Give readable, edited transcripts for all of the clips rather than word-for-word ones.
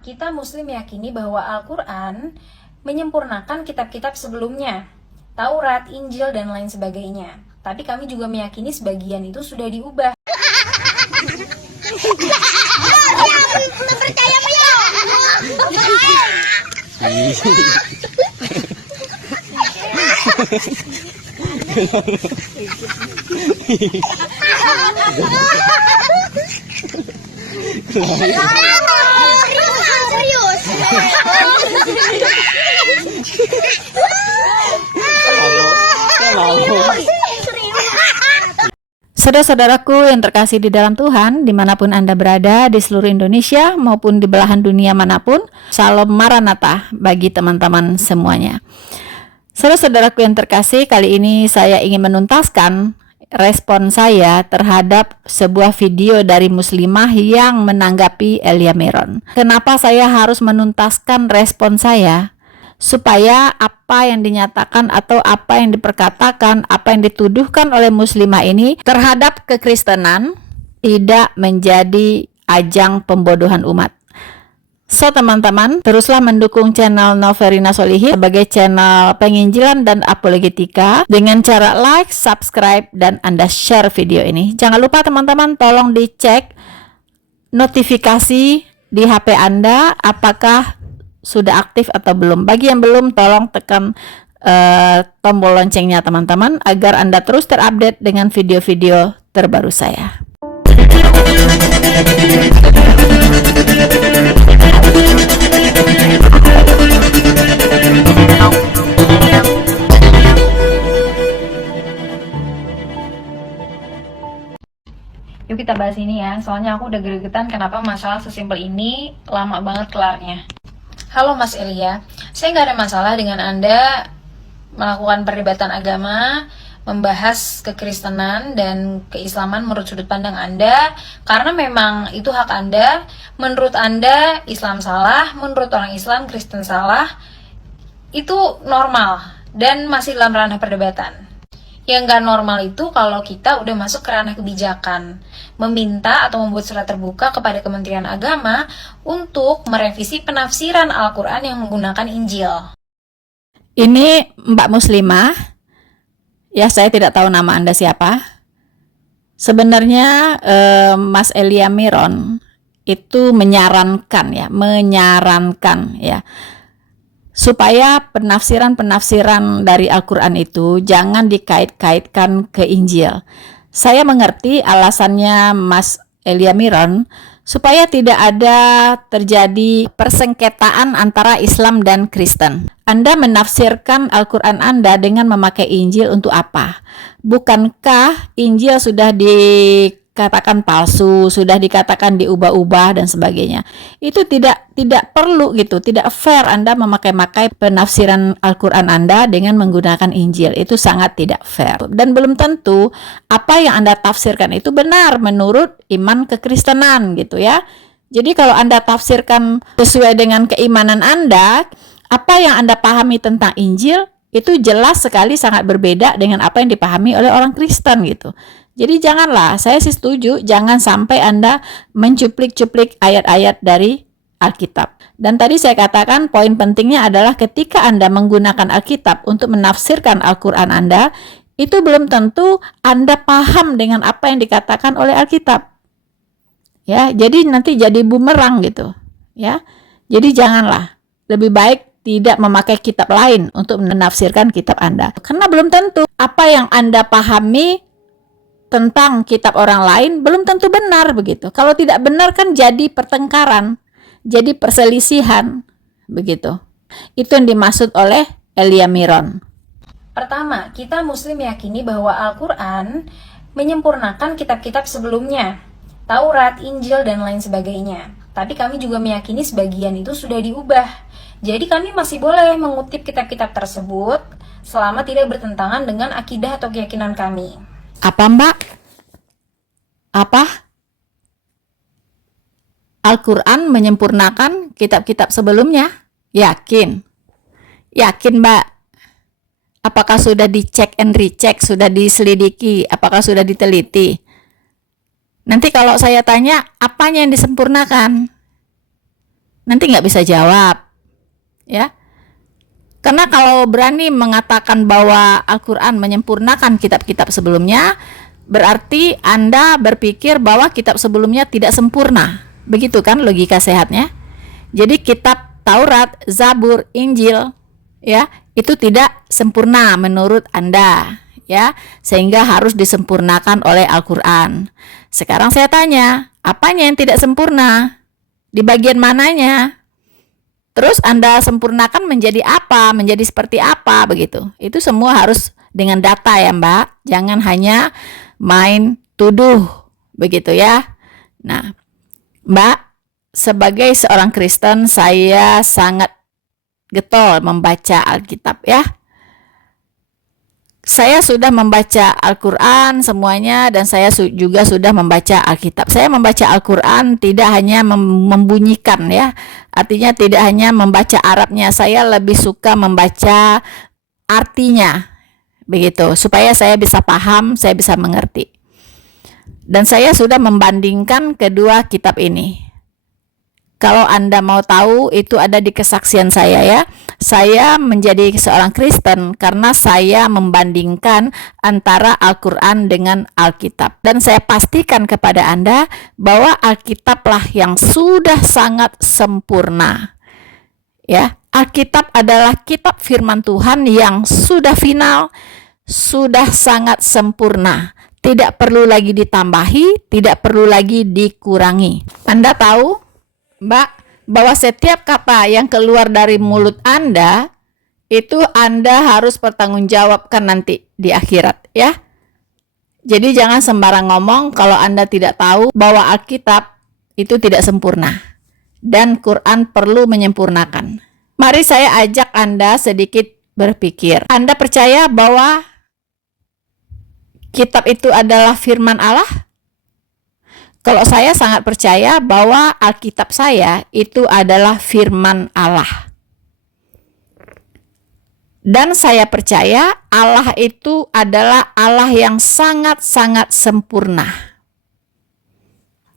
Kita Muslim meyakini bahwa Al-Quran menyempurnakan kitab-kitab sebelumnya, Taurat, Injil, dan lain sebagainya. Tapi kami juga meyakini sebagian itu sudah diubah. Saudara-saudaraku yang terkasih di dalam Tuhan, dimanapun Anda berada di seluruh Indonesia maupun di belahan dunia manapun, Shalom Maranatha bagi teman-teman semuanya. Saudara-saudaraku yang terkasih, kali ini saya ingin menuntaskan respon saya terhadap sebuah video dari muslimah yang menanggapi Elia Miron. Kenapa saya harus menuntaskan respon saya? Supaya apa yang dinyatakan atau apa yang diperkatakan, apa yang dituduhkan oleh muslimah ini terhadap kekristenan tidak menjadi ajang pembodohan umat. So teman-teman, teruslah mendukung channel Noverina Solihin sebagai channel penginjilan dan apologetika dengan cara like, subscribe, dan Anda share video ini. Jangan lupa teman-teman, tolong dicek notifikasi di HP Anda apakah sudah aktif atau belum. Bagi yang belum, tolong tekan tombol loncengnya teman-teman agar Anda terus terupdate dengan video-video terbaru saya. Yuk kita bahas ini ya, soalnya aku udah gregetan kenapa masalah sesimpel ini lama banget kelarnya. Halo Mas Elia, saya nggak ada masalah dengan Anda melakukan perdebatan agama, membahas kekristenan dan keislaman menurut sudut pandang Anda, karena memang itu hak Anda. Menurut Anda, Islam salah, menurut orang Islam, Kristen salah, itu normal dan masih dalam ranah perdebatan. Yang nggak normal itu kalau kita udah masuk ke ranah kebijakan, meminta atau membuat surat terbuka kepada Kementerian Agama untuk merevisi penafsiran Al-Quran yang menggunakan Injil. Ini Mbak Muslimah, ya saya tidak tahu nama Anda siapa. Sebenarnya Mas Elia Miron itu menyarankan ya, supaya penafsiran dari Al-Quran itu jangan dikait-kaitkan ke Injil. Saya mengerti alasannya Mas Elia Miron supaya tidak ada terjadi persengketaan antara Islam dan Kristen. Anda menafsirkan Al-Quran Anda dengan memakai Injil untuk apa? Bukankah Injil sudah dikatakan palsu, sudah dikatakan diubah-ubah dan sebagainya? Itu tidak perlu gitu, tidak fair Anda memakai penafsiran Al-Quran Anda dengan menggunakan Injil. Itu sangat tidak fair. Dan belum tentu apa yang Anda tafsirkan itu benar menurut iman kekristenan gitu ya. Jadi kalau Anda tafsirkan sesuai dengan keimanan Anda, apa yang Anda pahami tentang Injil itu jelas sekali sangat berbeda dengan apa yang dipahami oleh orang Kristen gitu. Jadi janganlah, saya sih setuju, jangan sampai Anda mencuplik-cuplik ayat-ayat dari Alkitab. Dan tadi saya katakan poin pentingnya adalah ketika Anda menggunakan Alkitab untuk menafsirkan Al-Quran Anda, itu belum tentu Anda paham dengan apa yang dikatakan oleh Alkitab. Ya, jadi nanti jadi bumerang gitu. Ya, jadi janganlah. Lebih baik tidak memakai kitab lain untuk menafsirkan kitab Anda. Karena belum tentu apa yang Anda pahami tentang kitab orang lain belum tentu benar begitu. Kalau tidak benar kan jadi pertengkaran, jadi perselisihan begitu. Itu yang dimaksud oleh Elia Miron. Pertama, kita Muslim meyakini bahwa Al-Quran menyempurnakan kitab-kitab sebelumnya, Taurat, Injil, dan lain sebagainya. Tapi kami juga meyakini sebagian itu sudah diubah. Jadi kami masih boleh mengutip kitab-kitab tersebut selama tidak bertentangan dengan akidah atau keyakinan kami. Apa Mbak? Apa? Al-Quran menyempurnakan kitab-kitab sebelumnya? Yakin? Yakin Mbak? Apakah sudah dicek and recheck, sudah diselidiki, apakah sudah diteliti? Nanti kalau saya tanya, apanya yang disempurnakan? nanti nggak bisa jawab, ya. Karena kalau berani mengatakan bahwa Al-Quran menyempurnakan kitab-kitab sebelumnya, berarti Anda berpikir bahwa kitab sebelumnya tidak sempurna. Begitu kan logika sehatnya? Jadi kitab Taurat, Zabur, Injil, ya, itu tidak sempurna menurut Anda, ya, sehingga harus disempurnakan oleh Al-Quran. Sekarang saya tanya, apanya yang tidak sempurna? Di bagian mananya? Terus Anda sempurnakan menjadi apa? Menjadi seperti apa? Begitu. Itu semua harus dengan data ya Mbak. Jangan hanya main tuduh. Begitu ya. Nah, Mbak, sebagai seorang Kristen, saya sangat getol membaca Alkitab ya. Saya sudah membaca Al-Quran semuanya, dan saya juga sudah membaca Alkitab. Saya membaca Al-Quran tidak hanya membunyikan ya, artinya tidak hanya membaca Arabnya. Saya lebih suka membaca artinya, begitu, supaya saya bisa paham, saya bisa mengerti. Dan saya sudah membandingkan kedua kitab ini. Kalau Anda mau tahu, itu ada di kesaksian saya ya. Saya menjadi seorang Kristen karena saya membandingkan antara Al-Quran dengan Alkitab. Dan saya pastikan kepada Anda bahwa Alkitablah yang sudah sangat sempurna. Ya, Alkitab adalah kitab firman Tuhan yang sudah final, sudah sangat sempurna. Tidak perlu lagi ditambahi, tidak perlu lagi dikurangi. Anda tahu, Mbak, bahwa setiap kata yang keluar dari mulut Anda, itu Anda harus bertanggungjawabkan nanti di akhirat ya. Jadi jangan sembarang ngomong kalau Anda tidak tahu bahwa Alkitab itu tidak sempurna dan Quran perlu menyempurnakan. Mari saya ajak Anda sedikit berpikir. Anda percaya bahwa kitab itu adalah firman Allah? Kalau saya sangat percaya bahwa Alkitab saya itu adalah firman Allah. Dan saya percaya Allah itu adalah Allah yang sangat-sangat sempurna.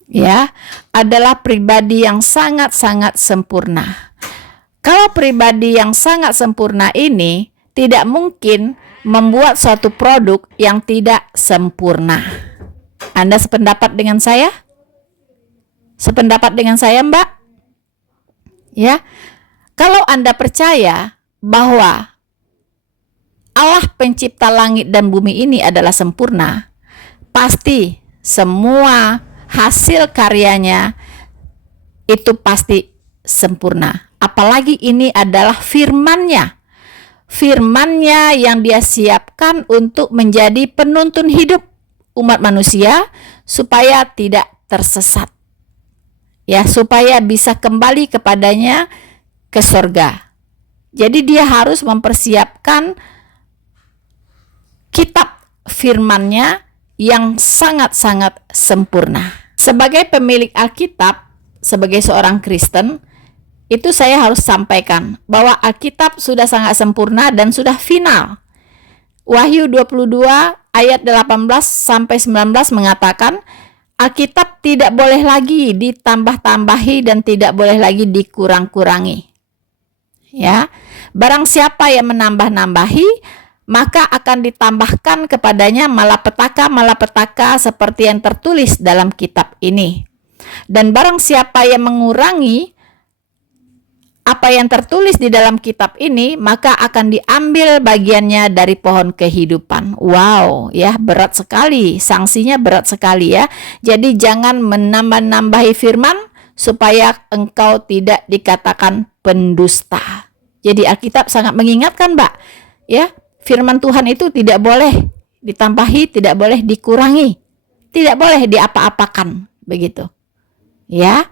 Ya, adalah pribadi yang sangat-sangat sempurna. Kalau pribadi yang sangat sempurna ini tidak mungkin membuat suatu produk yang tidak sempurna. Anda sependapat dengan saya? Sependapat dengan saya, Mbak? Ya. Kalau Anda percaya bahwa Allah pencipta langit dan bumi ini adalah sempurna, pasti semua hasil karyanya itu pasti sempurna. Apalagi ini adalah firman-Nya. Firman-Nya yang Dia siapkan untuk menjadi penuntun hidup umat manusia supaya tidak tersesat. Ya, supaya bisa kembali kepadanya ke surga. Jadi Dia harus mempersiapkan kitab firman-Nya yang sangat-sangat sempurna. Sebagai pemilik Alkitab, sebagai seorang Kristen, itu saya harus sampaikan bahwa Alkitab sudah sangat sempurna dan sudah final. Wahyu 22 ayat 18 sampai 19 mengatakan Alkitab tidak boleh lagi ditambah-tambahi dan tidak boleh lagi dikurang-kurangi. Ya, barang siapa yang menambah-nambahi, maka akan ditambahkan kepadanya malapetaka seperti yang tertulis dalam kitab ini. Dan barang siapa yang mengurangi apa yang tertulis di dalam kitab ini, maka akan diambil bagiannya dari pohon kehidupan. Wow, ya, berat sekali, sanksinya berat sekali ya. Jadi jangan menambah-nambahi firman supaya engkau tidak dikatakan pendusta. Jadi Alkitab sangat mengingatkan, Mbak, ya, firman Tuhan itu tidak boleh ditambahi, tidak boleh dikurangi, tidak boleh diapa-apakan, begitu. Ya.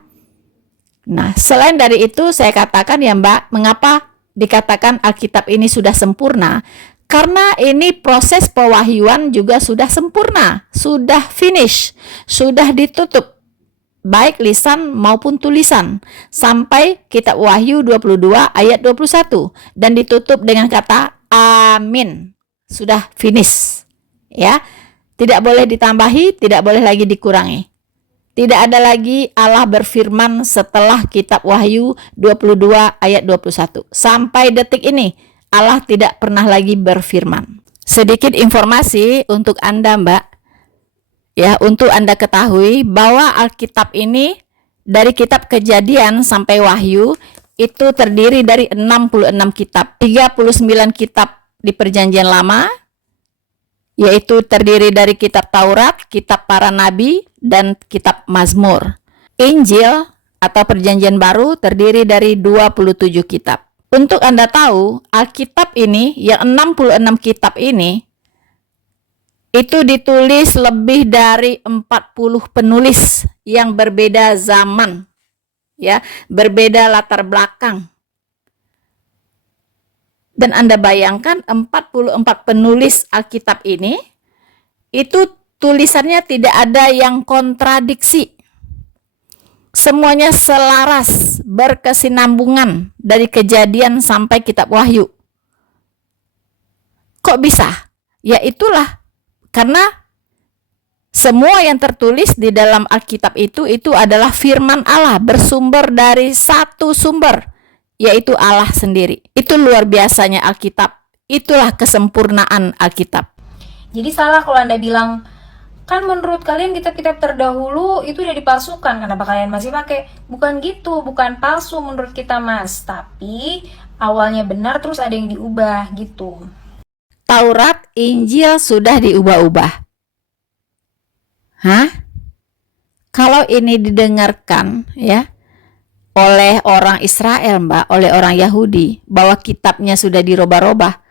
Nah, selain dari itu saya katakan ya Mbak, mengapa dikatakan Alkitab ini sudah sempurna? Karena ini proses pewahyuan juga sudah sempurna, sudah finish, sudah ditutup, baik lisan maupun tulisan, sampai kitab Wahyu 22 ayat 21, dan ditutup dengan kata amin, sudah finish. Ya, tidak boleh ditambahi, tidak boleh lagi dikurangi. Tidak ada lagi Allah berfirman setelah kitab Wahyu 22 ayat 21. Sampai detik ini Allah tidak pernah lagi berfirman. Sedikit informasi untuk Anda, Mbak. Ya, untuk Anda ketahui bahwa Alkitab ini dari kitab Kejadian sampai Wahyu itu terdiri dari 66 kitab. 39 kitab di Perjanjian Lama, yaitu terdiri dari kitab Taurat, kitab para nabi, dan kitab Mazmur. Injil atau Perjanjian Baru terdiri dari 27 kitab. Untuk Anda tahu, Alkitab ini, yang 66 kitab ini, itu ditulis lebih dari 40 penulis yang berbeda zaman, ya, berbeda latar belakang. Dan Anda bayangkan 44 penulis Alkitab ini, itu tulisannya tidak ada yang kontradiksi. Semuanya selaras, berkesinambungan dari Kejadian sampai kitab Wahyu. Kok bisa? Ya itulah, karena semua yang tertulis di dalam Alkitab itu adalah firman Allah, bersumber dari satu sumber, yaitu Allah sendiri. Itu luar biasanya Alkitab. Itulah kesempurnaan Alkitab. Jadi salah kalau Anda bilang, kan menurut kalian kitab-kitab terdahulu itu udah dipalsukan, kenapa kalian masih pakai? Bukan gitu, bukan palsu menurut kita, Mas. Tapi awalnya benar terus ada yang diubah gitu. Taurat, Injil sudah diubah-ubah. Hah? Kalau ini didengarkan ya oleh orang Israel, Mbak, oleh orang Yahudi, bahwa kitabnya sudah dirubah-rubah,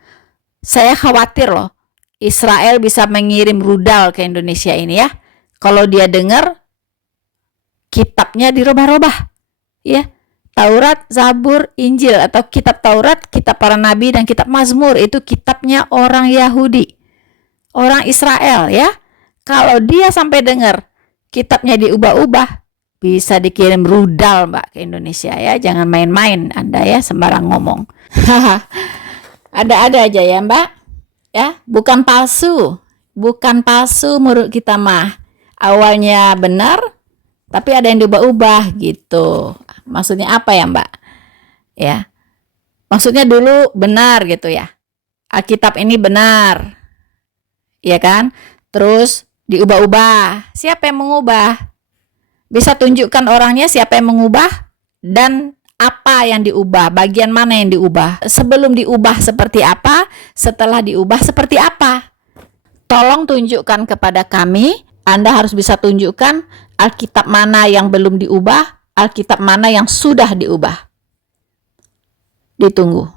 saya khawatir loh. Israel bisa mengirim rudal ke Indonesia ini ya. Kalau dia dengar kitabnya dirubah-rubah. Ya. Taurat, Zabur, Injil atau kitab Taurat, kitab para nabi dan kitab Mazmur itu kitabnya orang Yahudi. Orang Israel ya. Kalau dia sampai dengar kitabnya diubah-ubah, bisa dikirim rudal, Mbak, ke Indonesia ya. Jangan main-main Anda ya, sembarang ngomong. Ada-ada aja ya, Mbak. Ya, bukan palsu menurut kita mah. Awalnya benar, tapi ada yang diubah-ubah gitu. Maksudnya apa ya, Mbak? Ya, maksudnya dulu benar gitu ya. Alkitab ini benar, ya kan? Terus diubah-ubah. Siapa yang mengubah? Bisa tunjukkan orangnya siapa yang mengubah dan apa yang diubah, bagian mana yang diubah, sebelum diubah seperti apa, setelah diubah seperti apa. Tolong tunjukkan kepada kami. Anda harus bisa tunjukkan Alkitab mana yang belum diubah, Alkitab mana yang sudah diubah. Ditunggu.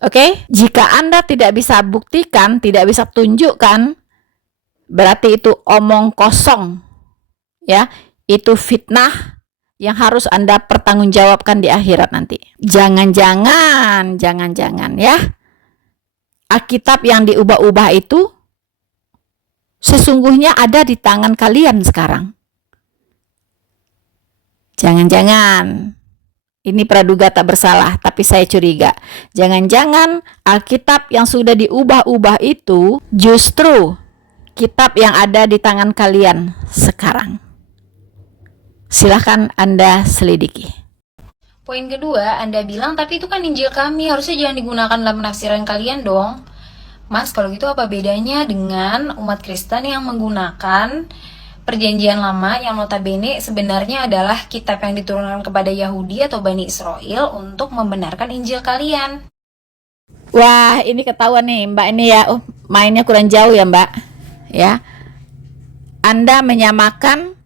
Oke? Jika Anda tidak bisa buktikan, tidak bisa tunjukkan, berarti itu omong kosong. Ya, itu fitnah yang harus Anda pertanggungjawabkan di akhirat nanti. Jangan-jangan ya, Alkitab yang diubah-ubah itu sesungguhnya ada di tangan kalian sekarang. Jangan-jangan, ini praduga tak bersalah, tapi saya curiga. Jangan-jangan Alkitab yang sudah diubah-ubah itu justru kitab yang ada di tangan kalian sekarang. Silahkan Anda selidiki. Poin kedua, Anda bilang, tapi itu kan Injil kami, harusnya jangan digunakan dalam penafsiran kalian dong. Mas, kalau gitu apa bedanya dengan umat Kristen yang menggunakan Perjanjian Lama yang notabene sebenarnya adalah kitab yang diturunkan kepada Yahudi atau Bani Israel untuk membenarkan Injil kalian? Wah, ini ketahuan nih, Mbak, ini ya. Mainnya kurang jauh ya, Mbak. Ya. Anda menyamakan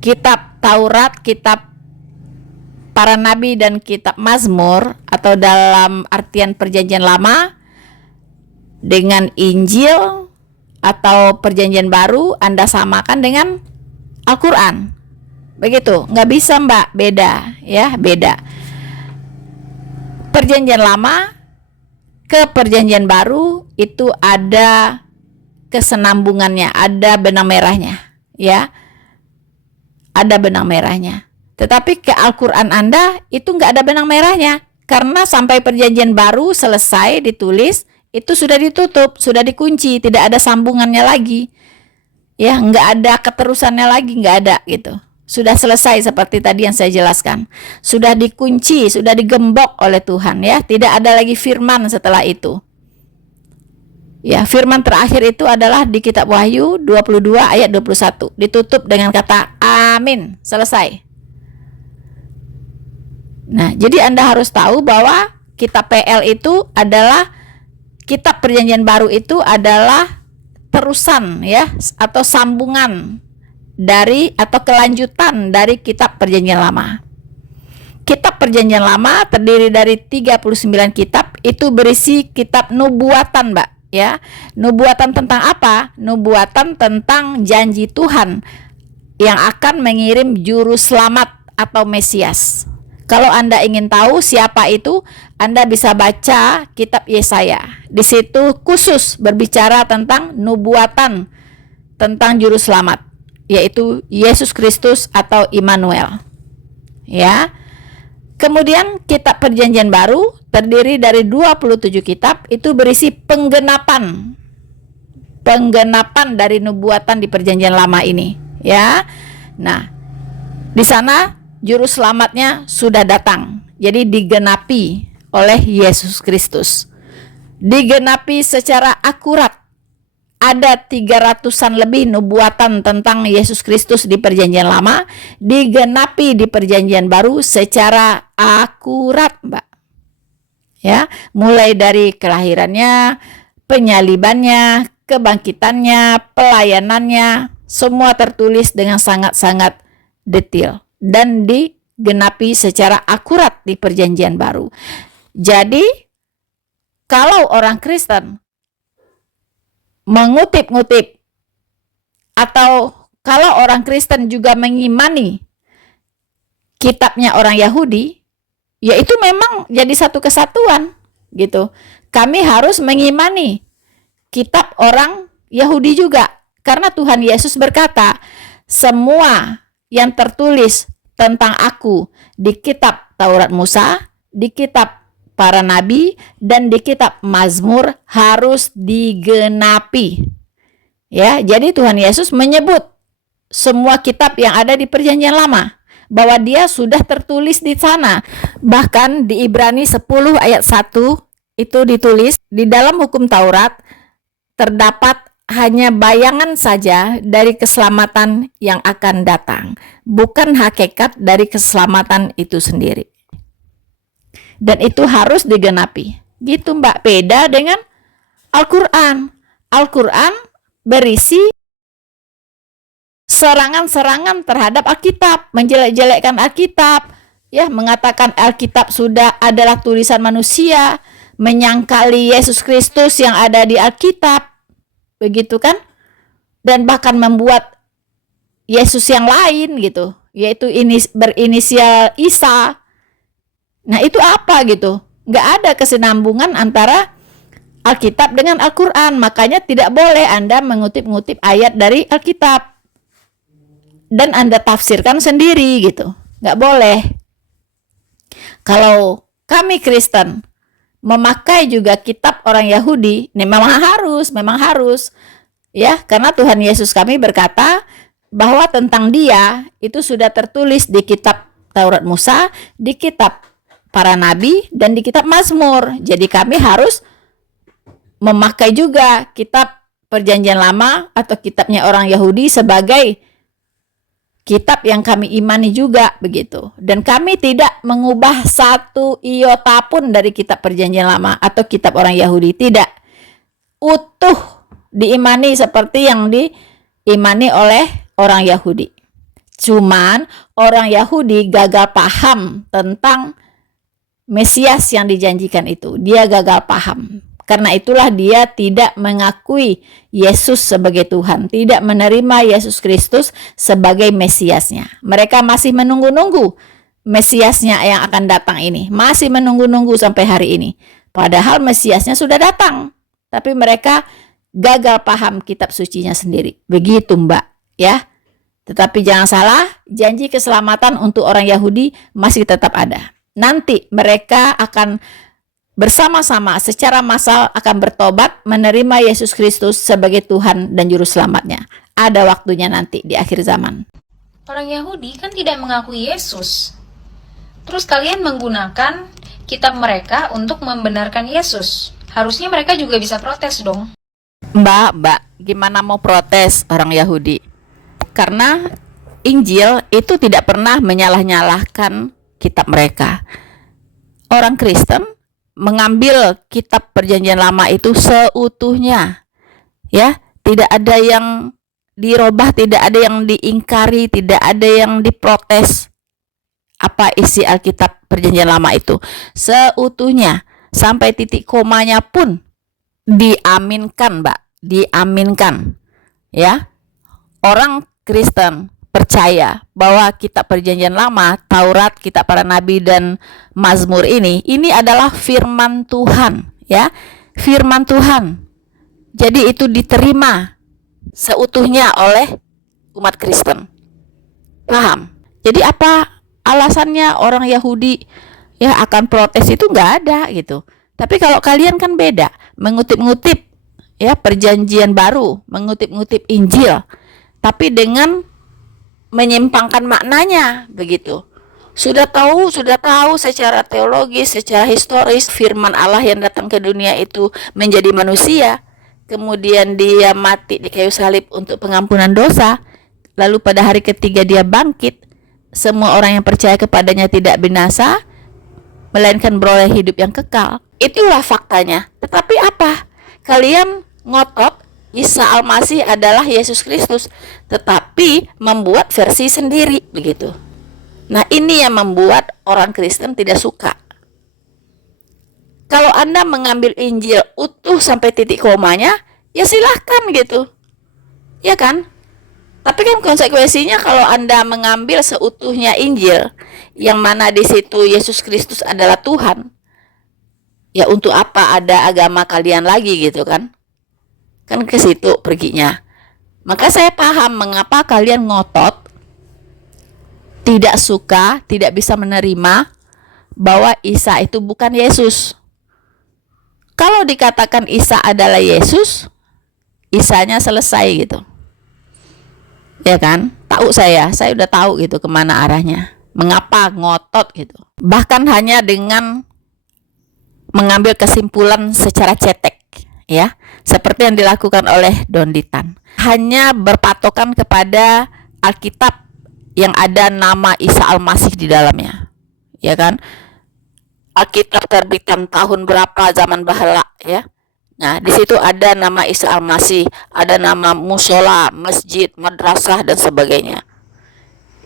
kitab Taurat, kitab para nabi dan kitab Mazmur atau dalam artian Perjanjian Lama dengan Injil atau Perjanjian Baru Anda samakan dengan Al-Quran. Begitu, nggak bisa, Mbak, beda ya, beda. Perjanjian Lama ke Perjanjian Baru itu ada kesenambungannya, ada benang merahnya ya. Ada benang merahnya. Tetapi ke Al-Quran Anda itu nggak ada benang merahnya. Karena sampai Perjanjian Baru selesai ditulis, itu sudah ditutup, sudah dikunci, tidak ada sambungannya lagi. Ya, nggak ada keterusannya lagi, nggak ada gitu. Sudah selesai seperti tadi yang saya jelaskan. Sudah dikunci, sudah digembok oleh Tuhan ya. Tidak ada lagi firman setelah itu. Ya, firman terakhir itu adalah di kitab Wahyu 22 ayat 21. Ditutup dengan kata amin. Selesai. Nah, jadi Anda harus tahu bahwa kitab PL itu adalah kitab perjanjian baru, itu adalah terusan ya, atau sambungan dari atau kelanjutan dari kitab perjanjian lama. Kitab perjanjian lama terdiri dari 39 kitab, itu berisi kitab nubuatan, Mbak, ya. Nubuatan tentang apa? Nubuatan tentang janji Tuhan yang akan mengirim juru selamat atau Mesias. Kalau Anda ingin tahu siapa itu, Anda bisa baca kitab Yesaya. Di situ khusus berbicara tentang nubuatan tentang juru selamat, yaitu Yesus Kristus atau Immanuel. Ya. Kemudian kitab perjanjian baru terdiri dari 27 kitab, itu berisi penggenapan dari nubuatan di perjanjian lama ini, ya. Nah, di sana juru selamatnya sudah datang. Jadi digenapi oleh Yesus Kristus. Digenapi secara akurat. Ada 300-an lebih nubuatan tentang Yesus Kristus di perjanjian lama, digenapi di perjanjian baru secara akurat, Mbak. Ya, mulai dari kelahirannya, penyalibannya, kebangkitannya, pelayanannya, semua tertulis dengan sangat-sangat detail dan digenapi secara akurat di perjanjian baru. Jadi, kalau orang Kristen mengutip-ngutip, atau kalau orang Kristen juga mengimani kitabnya orang Yahudi, ya itu memang jadi satu kesatuan gitu. Kami harus mengimani kitab orang Yahudi juga, karena Tuhan Yesus berkata, semua yang tertulis tentang aku di kitab Taurat Musa, di kitab para nabi, dan di kitab Mazmur harus digenapi. Ya, jadi Tuhan Yesus menyebut semua kitab yang ada di perjanjian lama bahwa dia sudah tertulis di sana. Bahkan di Ibrani 10 ayat 1 itu ditulis, di dalam hukum Taurat terdapat hanya bayangan saja dari keselamatan yang akan datang, bukan hakikat dari keselamatan itu sendiri. Dan itu harus digenapi. Gitu, Mbak. Beda dengan Al-Quran. Al-Quran berisi serangan-serangan terhadap Alkitab, menjelek-jelekkan Alkitab, ya, mengatakan Alkitab sudah adalah tulisan manusia, menyangkali Yesus Kristus yang ada di Alkitab, begitu kan? Dan bahkan membuat Yesus yang lain gitu, yaitu ini berinisial Isa. Nah, itu apa gitu? Nggak ada kesinambungan antara Alkitab dengan Al-Quran. Makanya tidak boleh Anda mengutip-ngutip ayat dari Alkitab dan Anda tafsirkan sendiri gitu. Nggak boleh. Kalau kami Kristen memakai juga kitab orang Yahudi, ini memang harus. Ya, karena Tuhan Yesus kami berkata bahwa tentang dia itu sudah tertulis di kitab Taurat Musa, di kitab para nabi, dan di kitab Mazmur. Jadi kami harus memakai juga kitab perjanjian lama atau kitabnya orang Yahudi sebagai kitab yang kami imani juga, begitu. Dan kami tidak mengubah satu iota pun dari kitab perjanjian lama atau kitab orang Yahudi, tidak. Utuh diimani seperti yang diimani oleh orang Yahudi. Cuman orang Yahudi gagal paham tentang Mesias yang dijanjikan itu. Dia gagal paham. Karena itulah dia tidak mengakui Yesus sebagai Tuhan, tidak menerima Yesus Kristus sebagai Mesiasnya. Mereka masih menunggu-nunggu Mesiasnya yang akan datang ini. Masih menunggu-nunggu sampai hari ini. Padahal Mesiasnya sudah datang. Tapi mereka gagal paham kitab sucinya sendiri. Begitu, Mbak, ya. Tetapi jangan salah, janji keselamatan untuk orang Yahudi masih tetap ada. Nanti mereka akan bersama-sama secara massal akan bertobat, menerima Yesus Kristus sebagai Tuhan dan Juru Selamatnya. Ada waktunya nanti di akhir zaman. Orang Yahudi kan tidak mengakui Yesus. Terus kalian menggunakan kitab mereka untuk membenarkan Yesus. Harusnya mereka juga bisa protes dong. Mbak, gimana mau protes orang Yahudi? Karena Injil itu tidak pernah menyalah-nyalahkan kitab mereka. Orang Kristen mengambil kitab Perjanjian Lama itu seutuhnya, ya, tidak ada yang dirubah, tidak ada yang diingkari, tidak ada yang diprotes. Apa isi Alkitab Perjanjian Lama itu seutuhnya, sampai titik komanya pun diaminkan, Mbak, diaminkan, ya. Orang Kristen percaya bahwa kitab Perjanjian Lama, Taurat, kitab para nabi dan Mazmur ini adalah firman Tuhan, ya, firman Tuhan. Jadi itu diterima seutuhnya oleh umat Kristen. Paham? Jadi apa alasannya orang Yahudi ya akan protes itu nggak ada gitu. Tapi kalau kalian kan beda, mengutip-ngutip ya Perjanjian Baru, mengutip-ngutip Injil, tapi dengan menyimpangkan maknanya begitu. Sudah tahu secara teologis, secara historis firman Allah yang datang ke dunia itu menjadi manusia, kemudian dia mati di kayu salib untuk pengampunan dosa, lalu pada hari ketiga dia bangkit, semua orang yang percaya kepadanya tidak binasa, melainkan beroleh hidup yang kekal. Itulah faktanya. Tetapi apa? Kalian ngotot Isa Al-Masih adalah Yesus Kristus, tetapi membuat versi sendiri begitu. Nah, ini yang membuat orang Kristen tidak suka. Kalau Anda mengambil Injil utuh sampai titik komanya, ya silahkan gitu. Ya kan? Tapi kan konsekuensinya kalau Anda mengambil seutuhnya Injil, yang mana di situ Yesus Kristus adalah Tuhan, ya untuk apa ada agama kalian lagi gitu kan? Kan ke situ perginya. Maka saya paham mengapa kalian ngotot, tidak suka, tidak bisa menerima bahwa Isa itu bukan Yesus. Kalau dikatakan Isa adalah Yesus, Isanya selesai gitu. Ya kan? Tahu saya udah tahu gitu kemana arahnya. Mengapa ngotot gitu. Bahkan hanya dengan mengambil kesimpulan secara cetek, ya, seperti yang dilakukan oleh Don Ditan. Hanya berpatokan kepada Alkitab yang ada nama Isa Al-Masih di dalamnya, ya kan? Alkitab terbitan tahun berapa zaman bahala, ya. Nah, di situ ada nama Isa Al-Masih, ada nama musola, masjid, madrasah dan sebagainya.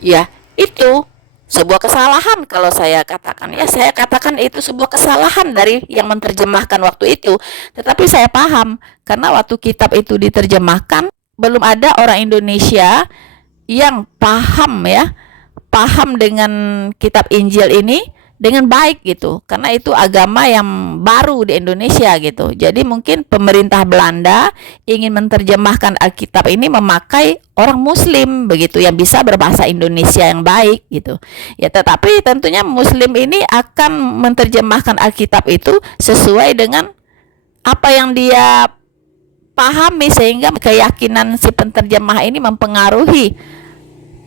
Ya, itu sebuah kesalahan kalau saya katakan. Ya, saya katakan itu sebuah kesalahan dari yang menerjemahkan waktu itu. Tetapi saya paham karena waktu kitab itu diterjemahkan belum ada orang Indonesia yang paham ya, paham dengan kitab Injil ini dengan baik gitu. Karena itu agama yang baru di Indonesia gitu. Jadi mungkin pemerintah Belanda ingin menerjemahkan Alkitab ini memakai orang Muslim begitu yang bisa berbahasa Indonesia yang baik gitu. Ya, tetapi tentunya Muslim ini akan menerjemahkan Alkitab itu sesuai dengan apa yang dia pahami, sehingga keyakinan si penterjemah ini mempengaruhi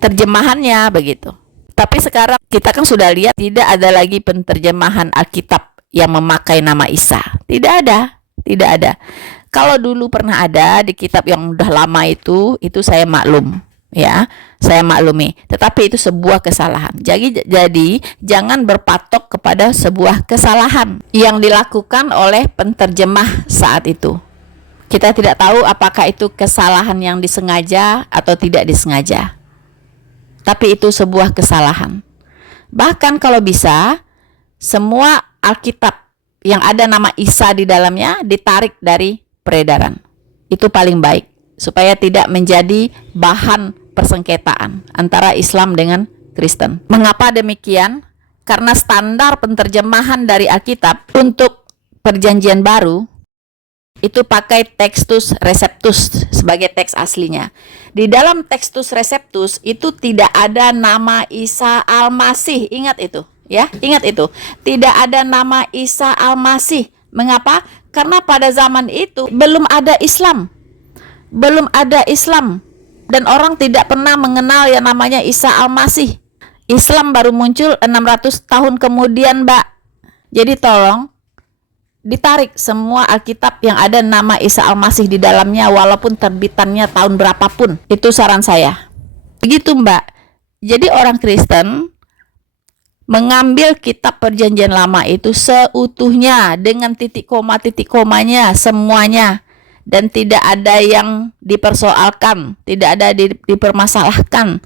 terjemahannya begitu. Tapi sekarang kita kan sudah lihat tidak ada lagi penterjemahan Alkitab yang memakai nama Isa. Tidak ada. Kalau dulu pernah ada di kitab yang udah lama itu saya maklum, ya, saya maklumi. Tetapi itu sebuah kesalahan. Jadi jangan berpatok kepada sebuah kesalahan yang dilakukan oleh penterjemah saat itu. Kita tidak tahu apakah itu kesalahan yang disengaja atau tidak disengaja. Tapi itu sebuah kesalahan. Bahkan kalau bisa, semua Alkitab yang ada nama Isa di dalamnya ditarik dari peredaran. Itu paling baik, supaya tidak menjadi bahan persengketaan antara Islam dengan Kristen. Mengapa demikian? Karena standar penterjemahan dari Alkitab untuk Perjanjian Baru itu pakai Textus Receptus sebagai teks aslinya. Di dalam Textus Receptus itu tidak ada nama Isa Al-Masih. Ingat itu, ya. Ingat itu. Tidak ada nama Isa Al-Masih. Mengapa? Karena pada zaman itu belum ada Islam. Belum ada Islam. Dan orang tidak pernah mengenal yang namanya Isa Al-Masih. Islam baru muncul 600 tahun kemudian, Mbak. Jadi tolong ditarik semua Alkitab yang ada nama Isa Al-Masih di dalamnya, walaupun terbitannya tahun berapapun. Itu saran saya. Begitu, Mbak. Jadi orang Kristen mengambil kitab perjanjian lama itu seutuhnya dengan titik komanya semuanya, dan tidak ada yang dipersoalkan, tidak ada dipermasalahkan,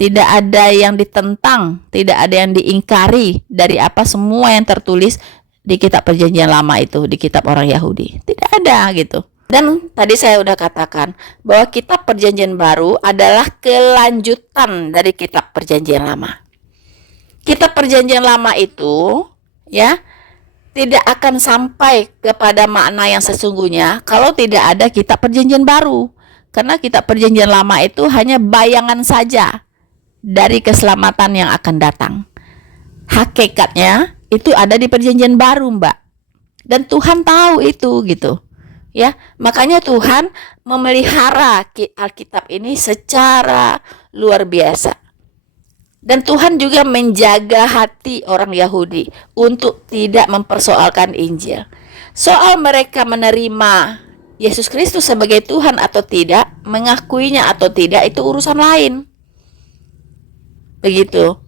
tidak ada yang ditentang, tidak ada yang diingkari dari apa semua yang tertulis di kitab perjanjian lama itu, di kitab orang Yahudi. Tidak ada gitu. Dan tadi saya udah katakan bahwa kitab perjanjian baru adalah kelanjutan dari kitab perjanjian lama. Kitab perjanjian lama itu ya tidak akan sampai kepada makna yang sesungguhnya kalau tidak ada kitab perjanjian baru. Karena kitab perjanjian lama itu hanya bayangan saja dari keselamatan yang akan datang. Hakikatnya itu ada di perjanjian baru, Mbak. Dan Tuhan tahu itu gitu. Ya, makanya Tuhan memelihara Alkitab ini secara luar biasa. Dan Tuhan juga menjaga hati orang Yahudi untuk tidak mempersoalkan Injil. Soal mereka menerima Yesus Kristus sebagai Tuhan atau tidak, mengakuinya atau tidak, itu urusan lain. Begitu,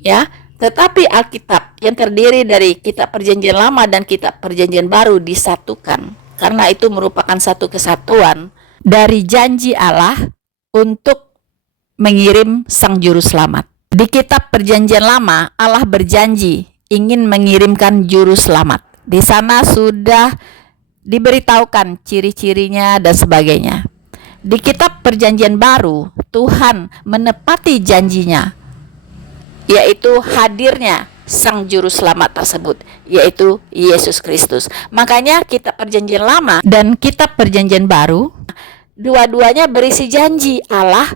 ya. Tetapi Alkitab yang terdiri dari kitab perjanjian lama dan kitab perjanjian baru disatukan. Karena itu merupakan satu kesatuan dari janji Allah untuk mengirim Sang Juru Selamat. Di kitab perjanjian lama, Allah berjanji ingin mengirimkan juru selamat. Di sana sudah diberitahukan ciri-cirinya dan sebagainya. Di kitab perjanjian baru, Tuhan menepati janjinya, yaitu hadirnya Sang Juru Selamat tersebut, yaitu Yesus Kristus. Makanya kitab perjanjian lama dan kitab perjanjian baru, dua-duanya berisi janji Allah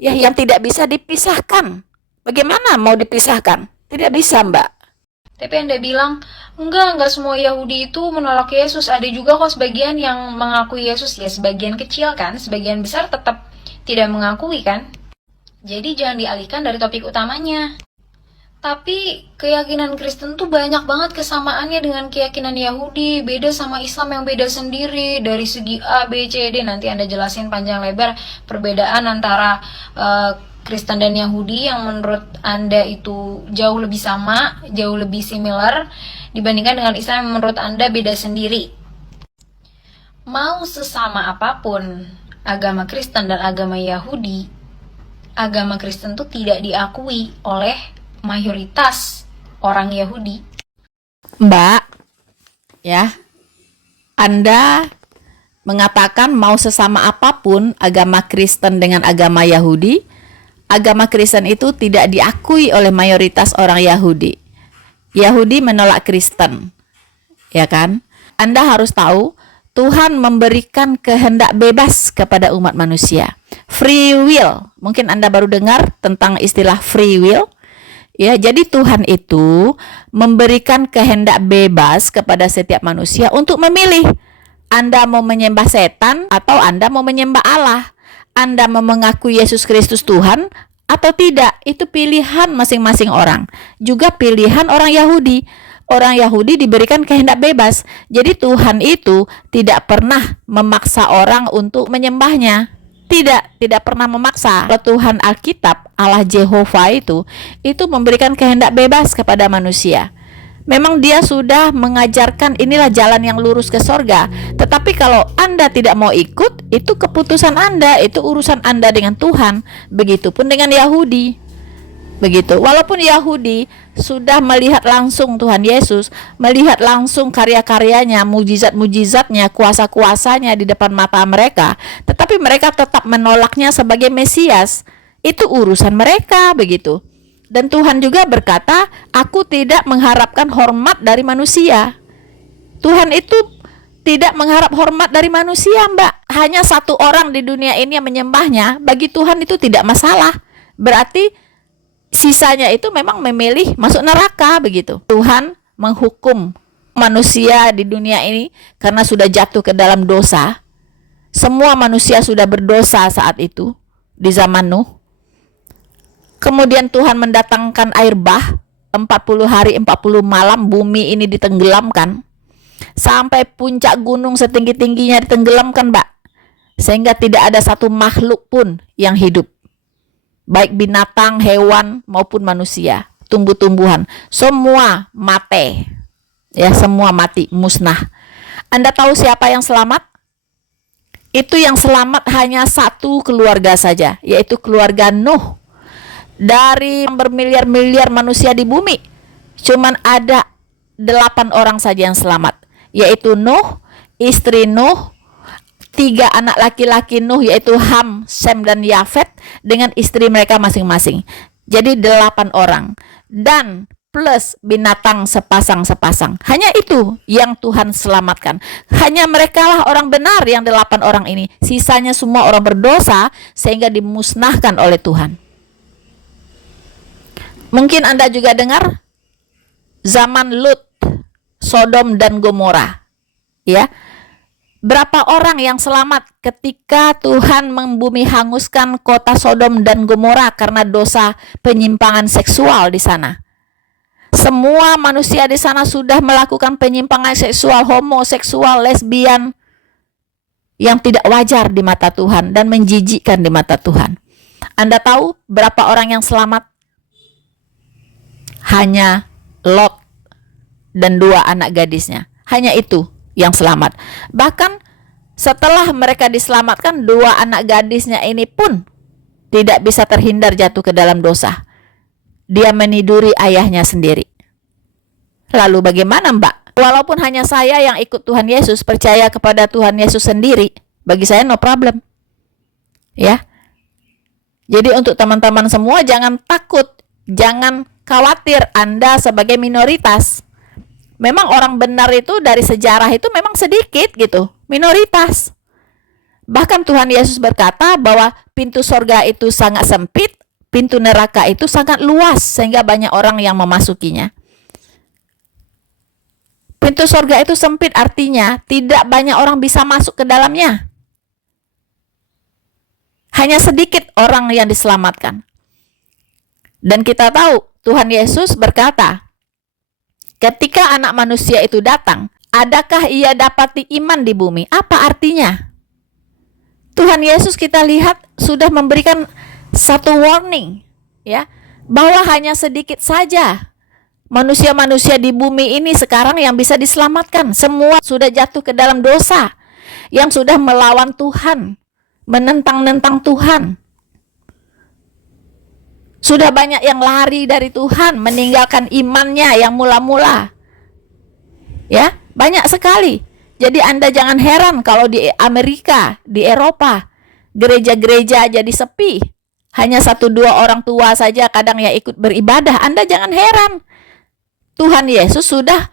ya yang tidak bisa dipisahkan. Bagaimana mau dipisahkan? Tidak bisa, Mbak. Tapi Anda bilang, enggak semua Yahudi itu menolak Yesus. Ada juga kok sebagian yang mengakui Yesus. Ya sebagian kecil kan, sebagian besar tetap tidak mengakui kan. Jadi jangan dialihkan dari topik utamanya. Tapi keyakinan Kristen tuh banyak banget kesamaannya dengan keyakinan Yahudi. Beda sama Islam yang beda sendiri. Dari segi A, B, C, D. Nanti Anda jelasin panjang lebar perbedaan antara Kristen dan Yahudi yang menurut Anda itu jauh lebih sama, jauh lebih similar dibandingkan dengan Islam yang menurut Anda beda sendiri. Mau sesama apapun agama Kristen dan agama Yahudi, agama Kristen itu tidak diakui oleh mayoritas orang Yahudi. Mbak, ya, Anda mengatakan mau sesama apapun agama Kristen dengan agama Yahudi, agama Kristen itu tidak diakui oleh mayoritas orang Yahudi. Yahudi menolak Kristen, ya kan? Anda harus tahu, Tuhan memberikan kehendak bebas kepada umat manusia. Free will, mungkin Anda baru dengar tentang istilah free will. Ya, jadi Tuhan itu memberikan kehendak bebas kepada setiap manusia untuk memilih. Anda mau menyembah setan atau Anda mau menyembah Allah. Anda mau mengakui Yesus Kristus Tuhan atau tidak, itu pilihan masing-masing orang. Juga pilihan orang Yahudi. Orang Yahudi diberikan kehendak bebas. Jadi Tuhan itu tidak pernah memaksa orang untuk menyembahnya. Tidak pernah memaksa. Kalau Tuhan Alkitab, Allah Jehovah itu memberikan kehendak bebas kepada manusia. Memang dia sudah mengajarkan inilah jalan yang lurus ke sorga. Tetapi kalau Anda tidak mau ikut, itu keputusan Anda, itu urusan Anda dengan Tuhan. Begitupun dengan Yahudi. Begitu. Walaupun Yahudi sudah melihat langsung Tuhan Yesus, melihat langsung karya-karyanya, mujizat-mujizatnya, kuasa-kuasanya di depan mata mereka, tetapi mereka tetap menolaknya sebagai Mesias. Itu urusan mereka, begitu. Dan Tuhan juga berkata, aku tidak mengharapkan hormat dari manusia. Tuhan itu tidak mengharap hormat dari manusia, Mbak. Hanya satu orang di dunia ini yang menyembahnya, bagi Tuhan itu tidak masalah. Berarti sisanya itu memang memilih masuk neraka, begitu. Tuhan menghukum manusia di dunia ini karena sudah jatuh ke dalam dosa. Semua manusia sudah berdosa saat itu. di zaman Nuh. Kemudian Tuhan mendatangkan air bah, 40 hari 40 malam bumi ini ditenggelamkan. Sampai puncak gunung setinggi-tingginya ditenggelamkan, Mbak. Sehingga tidak ada satu makhluk pun yang hidup. Baik binatang, hewan maupun manusia, tumbuh-tumbuhan, semua mati. Ya, semua mati, musnah. Anda tahu siapa yang selamat? Itu yang selamat hanya satu keluarga saja, yaitu keluarga Nuh. Dari bermiliar-miliar manusia di bumi, cuman ada 8 orang saja yang selamat, yaitu Nuh, istri Nuh, 3 anak laki-laki Nuh, yaitu Ham, Sem, dan Yafet, dengan istri mereka masing-masing. Jadi 8 orang. Dan plus binatang sepasang-sepasang. Hanya itu yang Tuhan selamatkan. Hanya mereka lah orang benar yang 8 orang ini. Sisanya semua orang berdosa sehingga dimusnahkan oleh Tuhan. Mungkin Anda juga dengar zaman Lut, Sodom dan Gomora. Ya. Berapa orang yang selamat ketika Tuhan membumi hanguskan kota Sodom dan Gomora karena dosa penyimpangan seksual di sana. Semua manusia di sana sudah melakukan penyimpangan seksual, homoseksual, lesbian yang tidak wajar di mata Tuhan dan menjijikkan di mata Tuhan. Anda tahu berapa orang yang selamat? Hanya Lot dan 2 anak gadisnya. Hanya itu yang selamat. Bahkan setelah mereka diselamatkan, 2 anak gadisnya ini pun tidak bisa terhindar jatuh ke dalam dosa. Dia meniduri ayahnya sendiri. Lalu bagaimana, Mbak? Walaupun hanya saya yang ikut Tuhan Yesus, percaya kepada Tuhan Yesus sendiri, bagi saya no problem. Ya. Jadi untuk teman-teman semua jangan takut, jangan khawatir Anda sebagai minoritas. Memang orang benar itu dari sejarah itu memang sedikit gitu, minoritas. Bahkan Tuhan Yesus berkata bahwa pintu sorga itu sangat sempit, pintu neraka itu sangat luas sehingga banyak orang yang memasukinya. Pintu sorga itu sempit artinya tidak banyak orang bisa masuk ke dalamnya. Hanya sedikit orang yang diselamatkan. Dan kita tahu Tuhan Yesus berkata, ketika anak manusia itu datang, adakah ia dapati iman di bumi? Apa artinya? Tuhan Yesus kita lihat sudah memberikan satu warning, ya, bahwa hanya sedikit saja manusia-manusia di bumi ini sekarang yang bisa diselamatkan. Semua sudah jatuh ke dalam dosa, yang sudah melawan Tuhan, menentang-nentang Tuhan. Sudah banyak yang lari dari Tuhan, meninggalkan imannya yang mula-mula. Ya, banyak sekali. Jadi Anda jangan heran kalau di Amerika, di Eropa, gereja-gereja jadi sepi. Hanya 1-2 orang tua saja kadang yang ikut beribadah. Anda jangan heran. Tuhan Yesus sudah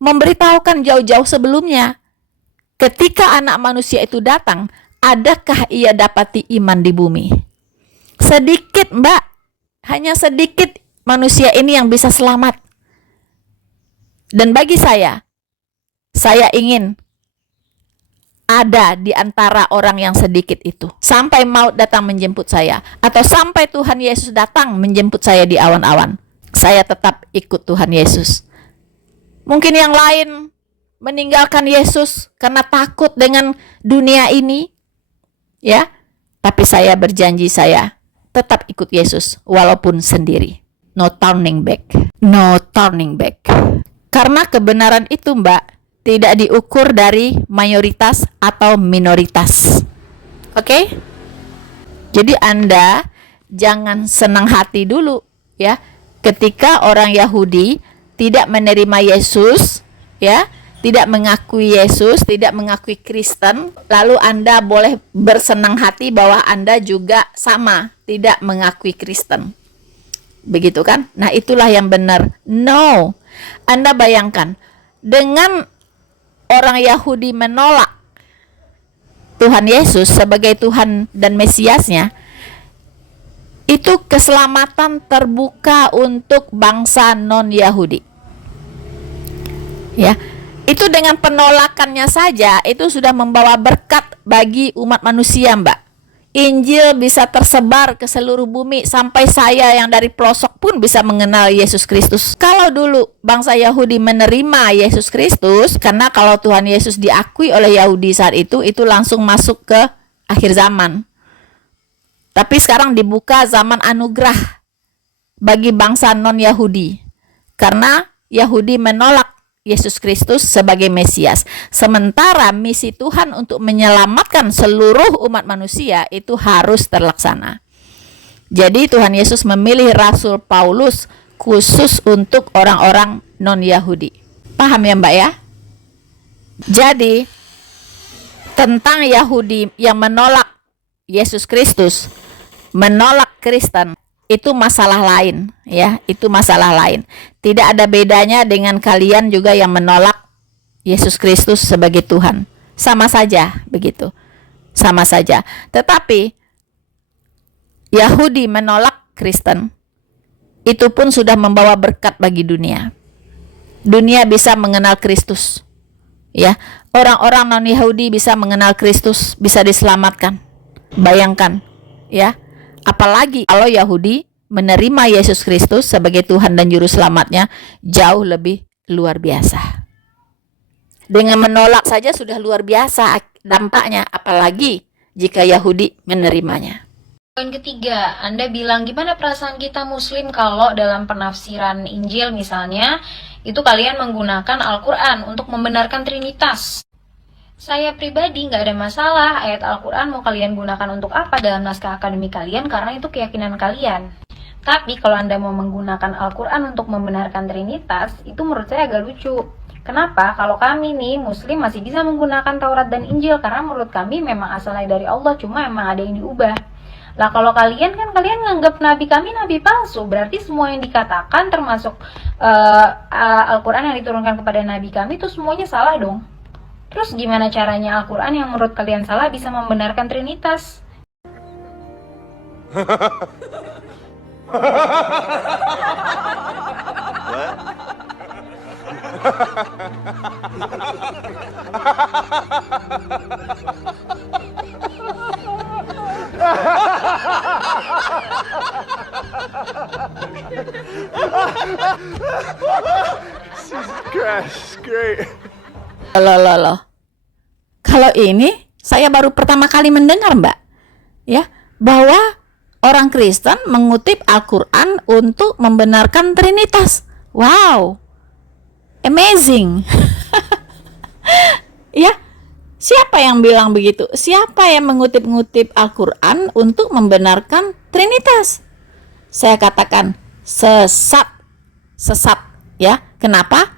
memberitahukan jauh-jauh sebelumnya. Ketika anak manusia itu datang, adakah ia dapati iman di bumi? Sedikit, Mbak. Hanya sedikit manusia ini yang bisa selamat. Dan bagi saya ingin ada di antara orang yang sedikit itu. Sampai maut datang menjemput saya. Atau sampai Tuhan Yesus datang menjemput saya di awan-awan. Saya tetap ikut Tuhan Yesus. Mungkin yang lain meninggalkan Yesus karena takut dengan dunia ini. Ya, tapi saya berjanji saya tetap ikut Yesus walaupun sendiri. No turning back. No turning back. Karena kebenaran itu, Mbak, tidak diukur dari mayoritas atau minoritas. Oke? Jadi Anda jangan senang hati dulu, ya. Ketika orang Yahudi tidak menerima Yesus, ya, tidak mengakui Yesus, tidak mengakui Kristen, lalu Anda boleh bersenang hati bahwa Anda juga sama, tidak mengakui Kristen. Begitu kan? Nah, itulah yang benar. No. Anda bayangkan, dengan orang Yahudi menolak Tuhan Yesus sebagai Tuhan dan Mesiasnya, itu keselamatan terbuka untuk bangsa non-Yahudi. Ya. Itu dengan penolakannya saja itu sudah membawa berkat bagi umat manusia, Mbak. Injil bisa tersebar ke seluruh bumi sampai saya yang dari pelosok pun bisa mengenal Yesus Kristus. Kalau dulu bangsa Yahudi menerima Yesus Kristus, karena kalau Tuhan Yesus diakui oleh Yahudi saat itu langsung masuk ke akhir zaman. Tapi sekarang dibuka zaman anugerah bagi bangsa non-Yahudi. Karena Yahudi menolak Yesus Kristus sebagai Mesias. Sementara misi Tuhan untuk menyelamatkan seluruh umat manusia itu harus terlaksana. Jadi Tuhan Yesus memilih Rasul Paulus khusus untuk orang-orang non-Yahudi. Paham ya Mbak ya? Jadi tentang Yahudi yang menolak Yesus Kristus, menolak Kristen, itu masalah lain ya, itu masalah lain. Tidak ada bedanya dengan kalian juga yang menolak Yesus Kristus sebagai Tuhan. Sama saja begitu. Sama saja. Tetapi Yahudi menolak Kristen, itu pun sudah membawa berkat bagi dunia. Dunia bisa mengenal Kristus. Ya, orang-orang non-Yahudi bisa mengenal Kristus, bisa diselamatkan. Bayangkan, ya. Apalagi kalau Yahudi menerima Yesus Kristus sebagai Tuhan dan Juru Selamatnya, jauh lebih luar biasa. Dengan menolak saja sudah luar biasa dampaknya, apalagi jika Yahudi menerimanya. Poin ketiga, Anda bilang gimana perasaan kita Muslim kalau dalam penafsiran Injil misalnya, itu kalian menggunakan Al-Quran untuk membenarkan Trinitas. Saya pribadi nggak ada masalah ayat Al-Quran mau kalian gunakan untuk apa dalam naskah akademik kalian, karena itu keyakinan kalian. Tapi kalau Anda mau menggunakan Al-Quran untuk membenarkan Trinitas, itu menurut saya agak lucu. Kenapa? Kalau kami nih Muslim masih bisa menggunakan Taurat dan Injil, karena menurut kami memang asalnya dari Allah, cuma memang ada yang diubah. Lah kalau kalian kan kalian nganggap nabi kami nabi palsu, berarti semua yang dikatakan termasuk Al-Quran yang diturunkan kepada nabi kami itu semuanya salah dong. Terus gimana caranya Al-Quran yang menurut kalian salah bisa membenarkan Trinitas? Crash, great. Loh. Kalau ini saya baru pertama kali mendengar, Mbak. Ya, bahwa orang Kristen mengutip Al-Quran untuk membenarkan Trinitas. Wow. Amazing. Ya, siapa yang bilang begitu? Siapa yang mengutip-ngutip Al-Quran untuk membenarkan Trinitas? Saya katakan sesat. Sesat, ya. Kenapa?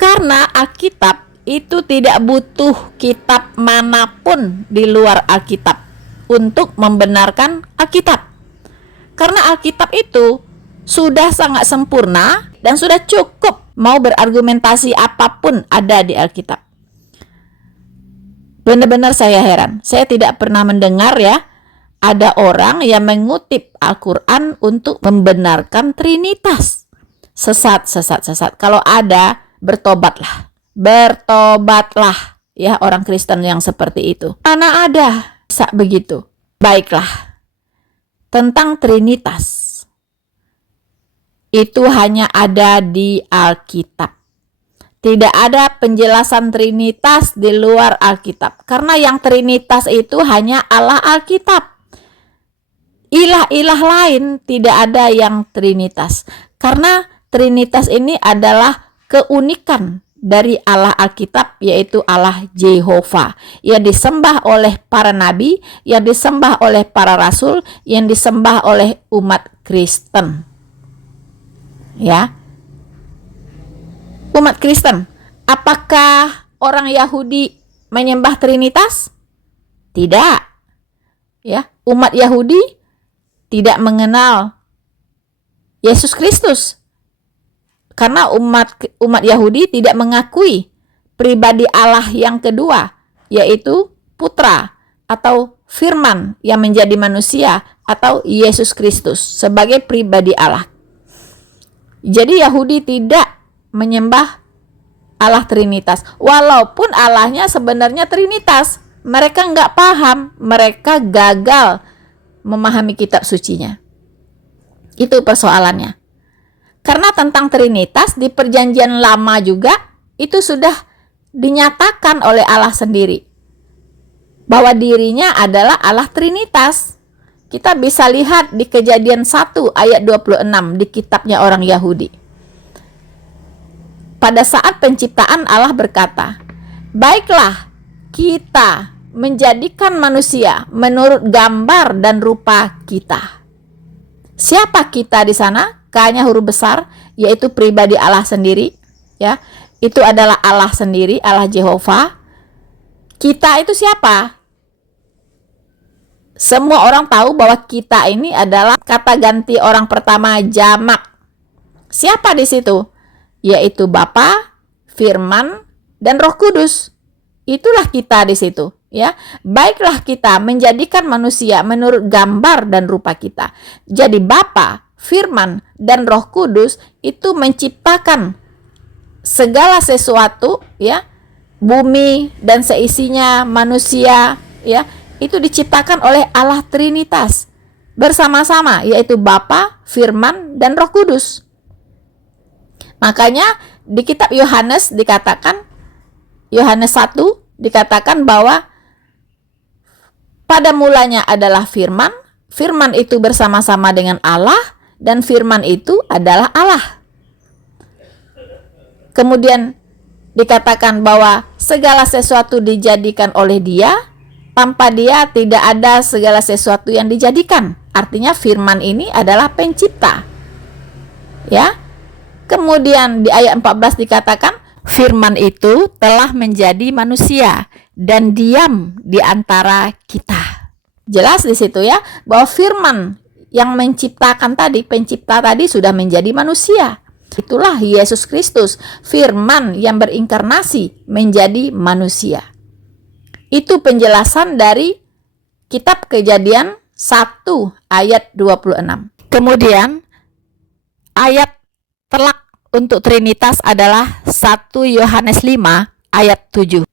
Karena Alkitab itu tidak butuh kitab manapun di luar Alkitab untuk membenarkan Alkitab. Karena Alkitab itu sudah sangat sempurna dan sudah cukup, mau berargumentasi apapun ada di Alkitab. Benar-benar saya heran. Saya tidak pernah mendengar ya ada orang yang mengutip Al-Quran untuk membenarkan Trinitas. Sesat. Kalau ada, bertobatlah ya orang Kristen yang seperti itu. Mana ada begitu. Baiklah, tentang Trinitas itu hanya ada di Alkitab. Tidak ada penjelasan Trinitas di luar Alkitab, karena yang Trinitas itu hanya Allah Alkitab. Ilah-ilah lain tidak ada yang Trinitas, karena Trinitas ini adalah keunikan dari Allah Alkitab, yaitu Allah Jehovah, yang disembah oleh para nabi, yang disembah oleh para rasul, yang disembah oleh umat Kristen. Ya, umat Kristen. Apakah orang Yahudi menyembah Trinitas? Tidak. Ya, umat Yahudi tidak mengenal Yesus Kristus. Karena umat Yahudi tidak mengakui pribadi Allah yang kedua, yaitu Putra atau Firman yang menjadi manusia atau Yesus Kristus sebagai pribadi Allah. Jadi Yahudi tidak menyembah Allah Trinitas, walaupun Allahnya sebenarnya Trinitas. Mereka nggak paham, mereka gagal memahami kitab sucinya. Itu persoalannya. Karena tentang Trinitas di Perjanjian Lama juga itu sudah dinyatakan oleh Allah sendiri bahwa dirinya adalah Allah Trinitas. Kita bisa lihat di Kejadian 1 ayat 26 di kitabnya orang Yahudi. Pada saat penciptaan Allah berkata, "Baiklah, kita menjadikan manusia menurut gambar dan rupa kita." Siapa kita di sana? K-nya huruf besar, yaitu pribadi Allah sendiri, ya. Itu adalah Allah sendiri, Allah Jehovah. Kita itu siapa? Semua orang tahu bahwa kita ini adalah kata ganti orang pertama jamak. Siapa di situ? Yaitu Bapa, Firman, dan Roh Kudus. Itulah kita di situ, ya. Baiklah kita menjadikan manusia menurut gambar dan rupa kita. Jadi Bapa, Firman, dan Roh Kudus itu menciptakan segala sesuatu, ya. Bumi dan seisinya, manusia, ya. Itu diciptakan oleh Allah Trinitas bersama-sama, yaitu Bapa, Firman, dan Roh Kudus. Makanya di kitab Yohanes dikatakan, Yohanes 1 dikatakan bahwa pada mulanya adalah Firman, Firman itu bersama-sama dengan Allah, dan Firman itu adalah Allah. Kemudian dikatakan bahwa segala sesuatu dijadikan oleh Dia, tanpa Dia tidak ada segala sesuatu yang dijadikan. Artinya Firman ini adalah pencipta. Ya. Kemudian di ayat 14 dikatakan, Firman itu telah menjadi manusia dan diam di antara kita. Jelas di situ ya, bahwa Firman yang menciptakan tadi, pencipta tadi sudah menjadi manusia. Itulah Yesus Kristus, Firman yang berinkarnasi menjadi manusia. Itu penjelasan dari kitab Kejadian 1 ayat 26. Kemudian ayat telak untuk Trinitas adalah 1 Yohanes 5 ayat 7.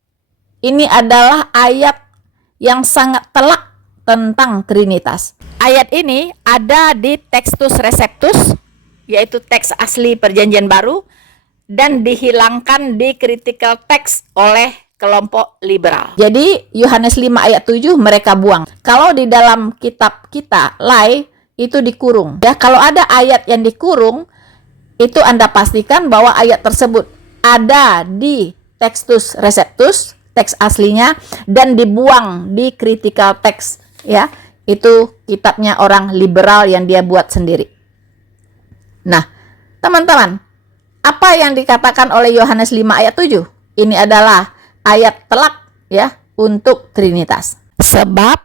Ini adalah ayat yang sangat telak tentang Trinitas. Ayat ini ada di Textus Receptus, yaitu teks asli Perjanjian Baru, dan dihilangkan di critical text oleh kelompok liberal. Jadi Yohanes 5 ayat 7 mereka buang. Kalau di dalam kitab kita Lai itu dikurung. Ya, kalau ada ayat yang dikurung, itu Anda pastikan bahwa ayat tersebut ada di Textus Receptus, teks aslinya, dan dibuang di critical text, ya. Itu kitabnya orang liberal yang dia buat sendiri. Nah, teman-teman, apa yang dikatakan oleh Yohanes 5 ayat 7? Ini adalah ayat telak, ya, untuk Trinitas. Sebab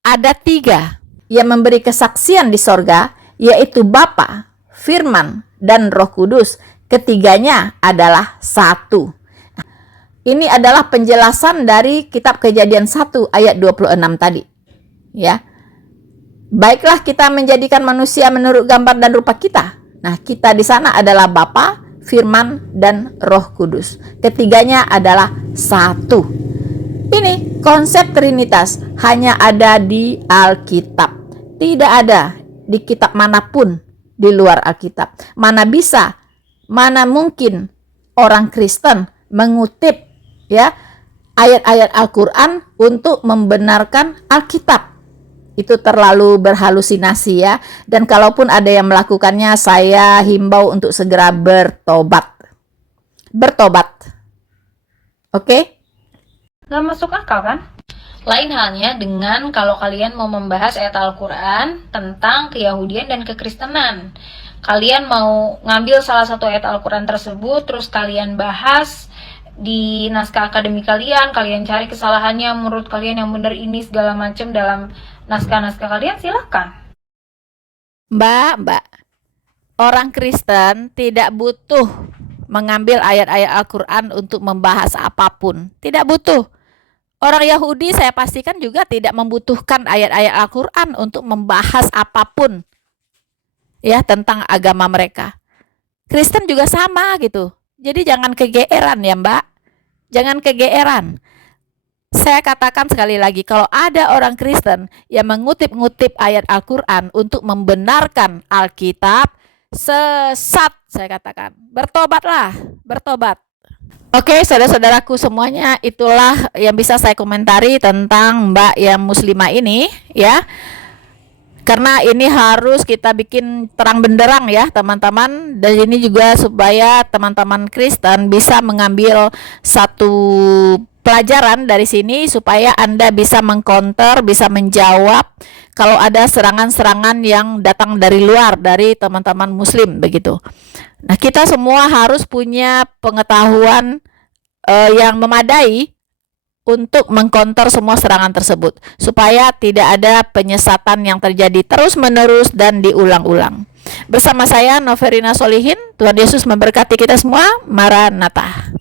ada 3 yang memberi kesaksian di sorga, yaitu Bapa, Firman, dan Roh Kudus. Ketiganya adalah satu. Ini adalah penjelasan dari kitab Kejadian 1 ayat 26 tadi. Ya. Baiklah kita menjadikan manusia menurut gambar dan rupa kita. Nah, kita di sana adalah Bapa, Firman, dan Roh Kudus. Ketiganya adalah satu. Ini konsep Trinitas hanya ada di Alkitab. Tidak ada di kitab manapun di luar Alkitab. Mana bisa, mana mungkin orang Kristen mengutip, ya, ayat-ayat Al-Quran untuk membenarkan Alkitab. Itu terlalu berhalusinasi, ya. Dan kalaupun ada yang melakukannya, saya himbau untuk segera bertobat. Bertobat. Oke? Gak masuk akal kan? Lain halnya dengan kalau kalian mau membahas ayat Al-Quran tentang keyahudian dan kekristenan. Kalian mau ngambil salah satu ayat Al-Quran tersebut, terus kalian bahas di naskah akademik kalian, kalian cari kesalahannya menurut kalian yang benar ini segala macam dalam naskah-naskah kalian, silakan. Mbak, orang Kristen tidak butuh mengambil ayat-ayat Al-Quran untuk membahas apapun. Tidak butuh. Orang Yahudi saya pastikan juga tidak membutuhkan ayat-ayat Al-Quran untuk membahas apapun, ya, tentang agama mereka. Kristen juga sama gitu. Jadi jangan kegeeran ya Mbak. Jangan kegeeran. Saya katakan sekali lagi, kalau ada orang Kristen yang mengutip-ngutip ayat Al-Quran untuk membenarkan Alkitab, sesat saya katakan. Bertobatlah, bertobat. Oke, saudara-saudaraku semuanya, itulah yang bisa saya komentari tentang Mbak yang muslimah ini, ya. Karena ini harus kita bikin terang benderang ya teman-teman. Dan ini juga supaya teman-teman Kristen bisa mengambil satu pelajaran dari sini, supaya Anda bisa mengcounter, bisa menjawab kalau ada serangan-serangan yang datang dari luar, dari teman-teman muslim begitu. Nah, kita semua harus punya pengetahuan yang memadai untuk mengcounter semua serangan tersebut, supaya tidak ada penyesatan yang terjadi terus-menerus dan diulang-ulang. Bersama saya Noverina Solihin, Tuhan Yesus memberkati kita semua. Maranatha.